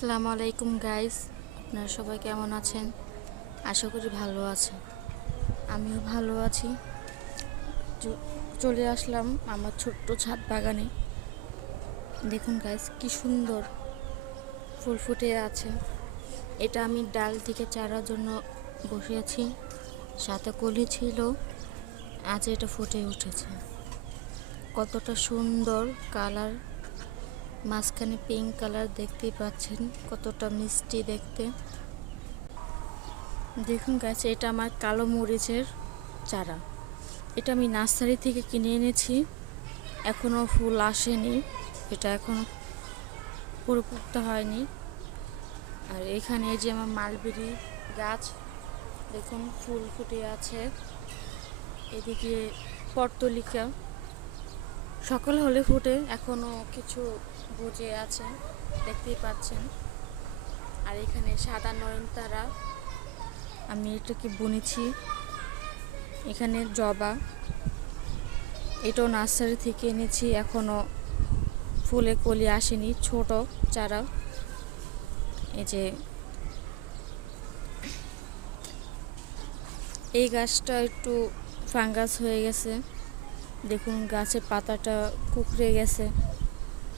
আসসালামু আলাইকুম গাইস, আপনারা সবাই কেমন আছেন? আশা করি ভালো আছেন। আমিও ভালো আছি। চলে আসলাম আমার ছোট্ট ছাদ বাগানে। দেখুন গাইস, কি সুন্দর ফুল ফুটে আছে। এটা আমি ডাল থেকে চারার জন্য বসিয়েছি, সাথে কলি ছিল, আজ এটা ফুটে উঠেছে। কতটা সুন্দর কালার, মাঝখানে পিঙ্ক কালার দেখতেই পাচ্ছেন, কতটা মিষ্টি দেখতে। দেখুন গাছ, এটা আমার কালো মরিচের চারা। এটা আমি নার্সারি থেকে কিনে এনেছি, এখনও ফুল আসেনি, এটা এখনও পরিপক্ত হয়নি। আর এখানে এই যে আমার মালবেরি গাছ, দেখুন ফুল ফুটে আছে। এদিকে পর্তুলিকা সকাল হলে ফুটে, এখনও কিছু বুঝে আছে, দেখতেই পাচ্ছেন। আর এখানে সাদা নয়নতারা, আমি এটাকে বুনেছি। এখানে জবা, এটাও নার্সারি থেকে এনেছি, এখনও ফুলে কলি আসেনি, ছোট চারা। এই যে এই গাছটা একটু ফাঙ্গাস হয়ে গেছে, দেখুন গাছের পাতাটা কুকড়ে গেছে,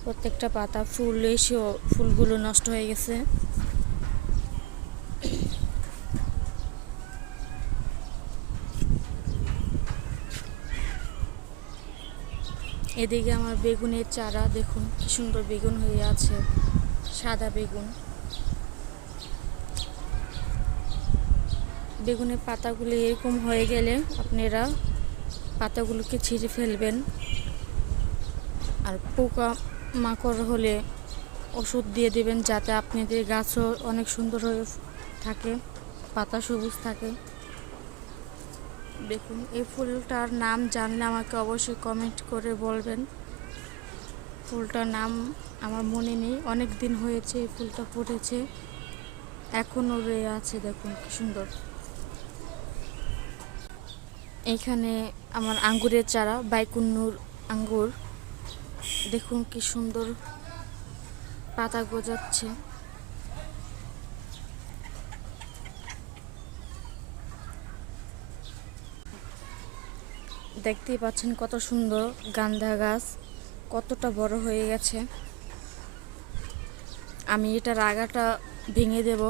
প্রত্যেকটা পাতা ফুল এসেও ফুলগুলো নষ্ট হয়ে গেছে। এদিকে আমার বেগুনের চারা, দেখুন কি সুন্দর বেগুন হয়ে আছে, সাদা বেগুন। বেগুনের পাতাগুলো এরকম হয়ে গেলে আপনারা পাতাগুলোকে ছিঁড়ে ফেলবেন। আর পোকা মাকড় হলে ওষুধ দিয়ে দেবেন, যাতে আপনাদের গাছও অনেক সুন্দর হয়ে থাকে, পাতা সবুজ থাকে। দেখুন এই ফুলটার নাম জানলে আমাকে অবশ্যই কমেন্ট করে বলবেন। ফুলটার নাম আমার মনে নেই, অনেক দিন হয়েছে এই ফুলটা ফুটেছে, এখনও রয়ে আছে, দেখুন কি সুন্দর। এইখানে আমার আঙ্গুরের চারা, বাইকুন্নুর আঙ্গুর, দেখুন কি সুন্দর পাতা গজাচ্ছে। দেখতেই পাচ্ছেন কত সুন্দর গাঁদা গাছ, কতটা বড় হয়ে গেছে। আমি এটার আগাটা ভেঙে দেব।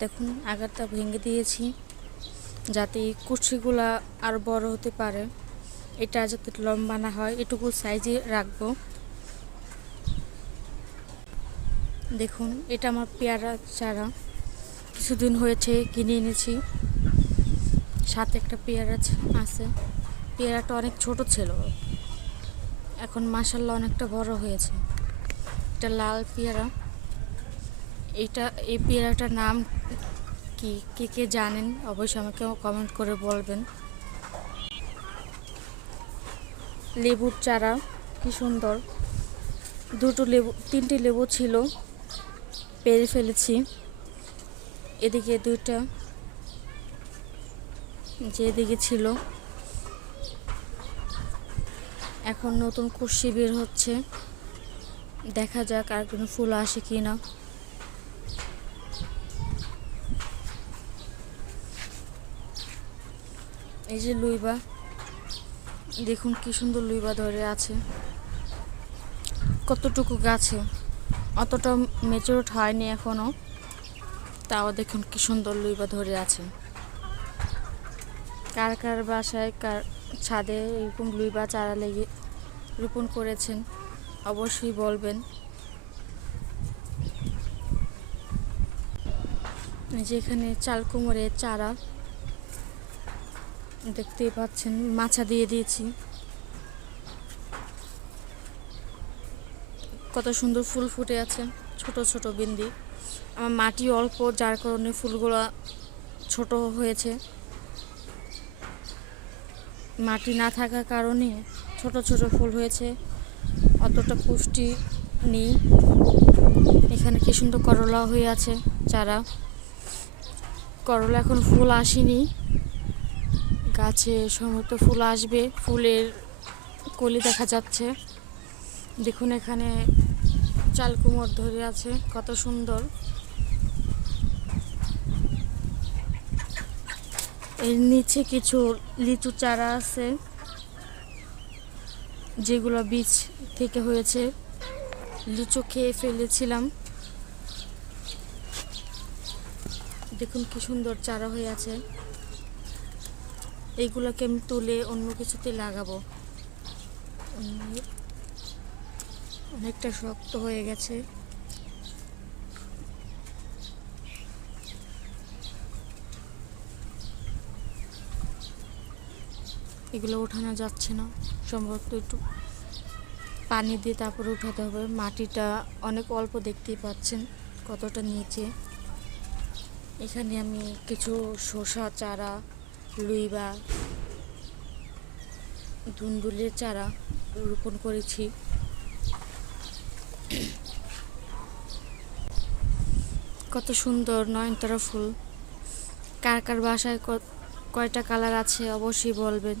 দেখুন আগাটা ভেঙে দিয়েছি, যাতে এই কুচিগুলা আর বড় হতে পারে, এটা যাতে লম্বা না হয়, এটুকু সাইজে রাখবো। দেখুন এটা আমার পেয়ারা চারা, কিছুদিন হয়েছে কিনে এনেছি, সাথে একটা পেয়ারা আছে। পেয়ারাটা অনেক ছোট ছিল, এখন মাশাআল্লাহ অনেকটা বড় হয়েছে। এটা লাল পেয়ারা। এই পেয়ারাটার নাম কি, কে জানেন অবশ্যই আমাকে কমেন্ট করে বলবেন। লেবুর চারা, কি সুন্দর, তিনটি লেবু ছিল, পেরে ফেলেছি। এদিকে দুইটা, যেদিকে ছিল, এখন নতুন কুশি বের হচ্ছে, দেখা যাক আর কোনো ফুল আসে কি না। এই যে লুইবা, দেখুন কি সুন্দর লুইবা ধরে আছে, কতটুকু গাছে, অতটা ম্যাচিউরড হয়নি এখনো, তাও দেখুন কি সুন্দর লুইবা ধরে আছে। কার কার বাসায়, কার ছাদে এরকম লুইবা চারা লেগে রোপণ করেছেন অবশ্যই বলবেন। যেখানে চাল কুমড়ের চারা, দেখতেই পাচ্ছেন মাচা দিয়ে দিয়েছি, কত সুন্দর ফুল ফুটে আছে, ছোট ছোট বিন্দি। আমার মাটি অল্প, যার কারণে ফুলগুলো ছোট হয়েছে, মাটি না থাকার কারণে ছোট ছোট ফুল হয়েছে, অতটা পুষ্টি নেই। এখানে কি সুন্দর করলা হয়ে আছে চারা, করলা এখন ফুল আসেনি, গাছে সমস্ত ফুল আসবে, ফুলের কলি দেখা যাচ্ছে। দেখুন এখানে চাল কুমড় ধরে আছে, কত সুন্দর। এর নিচে কিছু লিচু চারা আছে, যেগুলো বীজ থেকে হয়েছে। লিচু খেয়ে ফেলেছিলাম। দেখুন কি সুন্দর চারা হয়ে আছে। এইগুলোকে আমি তুলে অন্য কিছুতে লাগাবো। অনেকটা শক্ত হয়ে গেছে। এগুলো ওঠানো যাচ্ছে না, সম্ভবত একটু পানি দিয়ে তারপরে উঠাতে হবে। মাটিটা অনেক অল্প, দেখতেই পাচ্ছেন কতটা নিচে। এখানে আমি কিছু শসা চারা, লুই বা ধুন্দুলের চারা রোপণ করেছি। কত সুন্দর নয়নতারা ফুল। কার কার বাসায় কয়টা কালার আছে অবশ্যই বলবেন।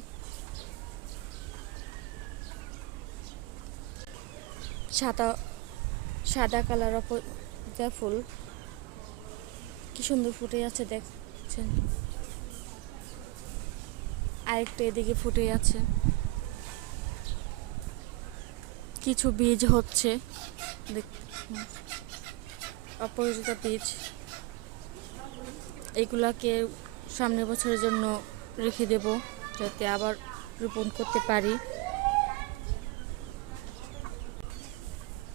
সাদা সাদা কালার অপরাজিতা ফুল কি সুন্দর ফুটে আছে, দেখছেন। আরেকটা এদিকে ফুটে আছে। কিছু বীজ হচ্ছে, অপরাজিতা বীজ। এগুলাকে সামনের বছরের জন্য রেখে দেব, যাতে আবার রোপণ করতে পারি।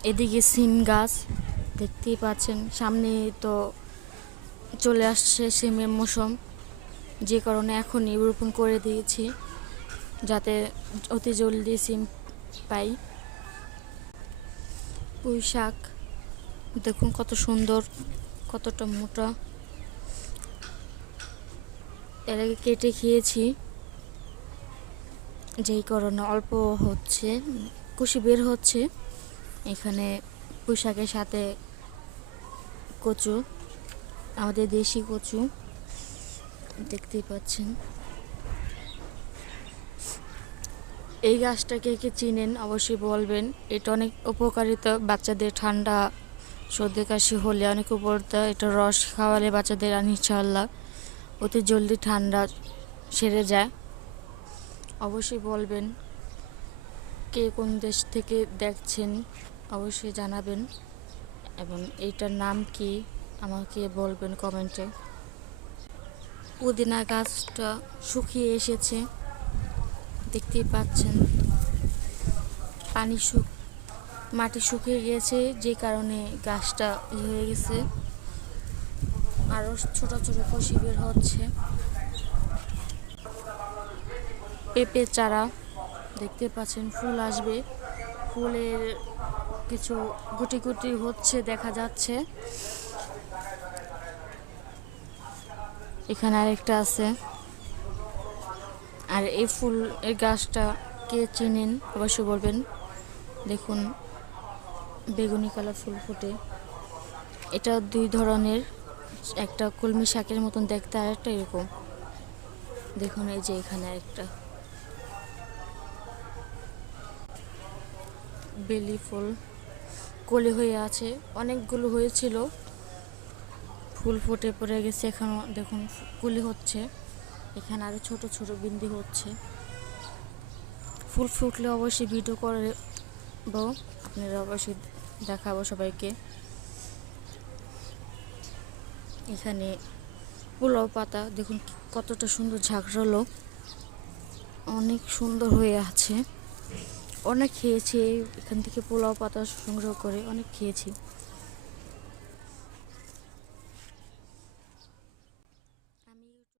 এদিকে সিম গাছ দেখতেই পাচ্ছেন, সামনে তো চলে আসছে সিমের মৌসুম, যে কারণে এখনই রোপণ করে দিয়েছি, যাতে অতি জলদি সিম পাই। পুঁই শাক দেখুন কত সুন্দর, কতটা মোটা। এর আগে কেটে খেয়েছি, যেই কারণে অল্প হচ্ছে, কুশি বের হচ্ছে। এখানে পুঁই শাকের সাথে কচু, আমাদের দেশি কচু দেখতেই পাচ্ছেন। এই গাছটাকে কে চিনেন অবশ্যই বলবেন। এটা অনেক উপকারিতা, বাচ্চাদের ঠান্ডা সর্দি কাশি হলে অনেক উপকারিতা। এটা রস খাওয়ালে বাচ্চাদের ইনশাআল্লাহ অতি জলদি ঠান্ডা সেরে যায়। অবশ্যই বলবেন কে কোন দেশ থেকে দেখছেন, অবশ্যই জানাবেন, এবং এইটার নাম কি আমাকে বলবেন কমেন্টে। পুদিনা গাছটা শুকিয়ে এসেছে, দেখতেই পাচ্ছেন। মাটি শুকিয়ে গিয়েছে, যে কারণে গাছটা হয়ে গেছে। আরো ছোট ছোট কষি বের হচ্ছে। পেঁপে চারা দেখতে পাচ্ছেন, ফুল আসবে, ফুলের কিছু গুটি গুটি হচ্ছে দেখা যাচ্ছে। এখানে আরেকটা আছে। আর এই ফুলের গাছটা কে চিনেন অবশ্যই বলবেন। দেখুন বেগুনি কালার ফুল ফুটে। এটা দুই ধরনের, একটা কলমি শাকের মতন দেখতে, আর একটা এরকম। দেখুন এই যে এখানে একটা বেলি ফুল কলি হয়ে আছে, অনেকগুলো হয়েছিল, ফুল ফুটে পড়ে গেছে। এখনো দেখুন কলি হচ্ছে। এখানে আরো ছোট ছোট বিন্দি হচ্ছে। ফুল ফুটলে অবশ্যই ভিডিও করব, আপনারা অবশ্যই দেখাবো সবাইকে। এখানে পোলাও পাতা দেখুন কতটা সুন্দর ঝাঁকড়ালো, অনেক সুন্দর হয়ে আছে। অনেক খেয়েছি এখান থেকে পোলাও পাতা সংগ্রহ করে, অনেক খেয়েছি।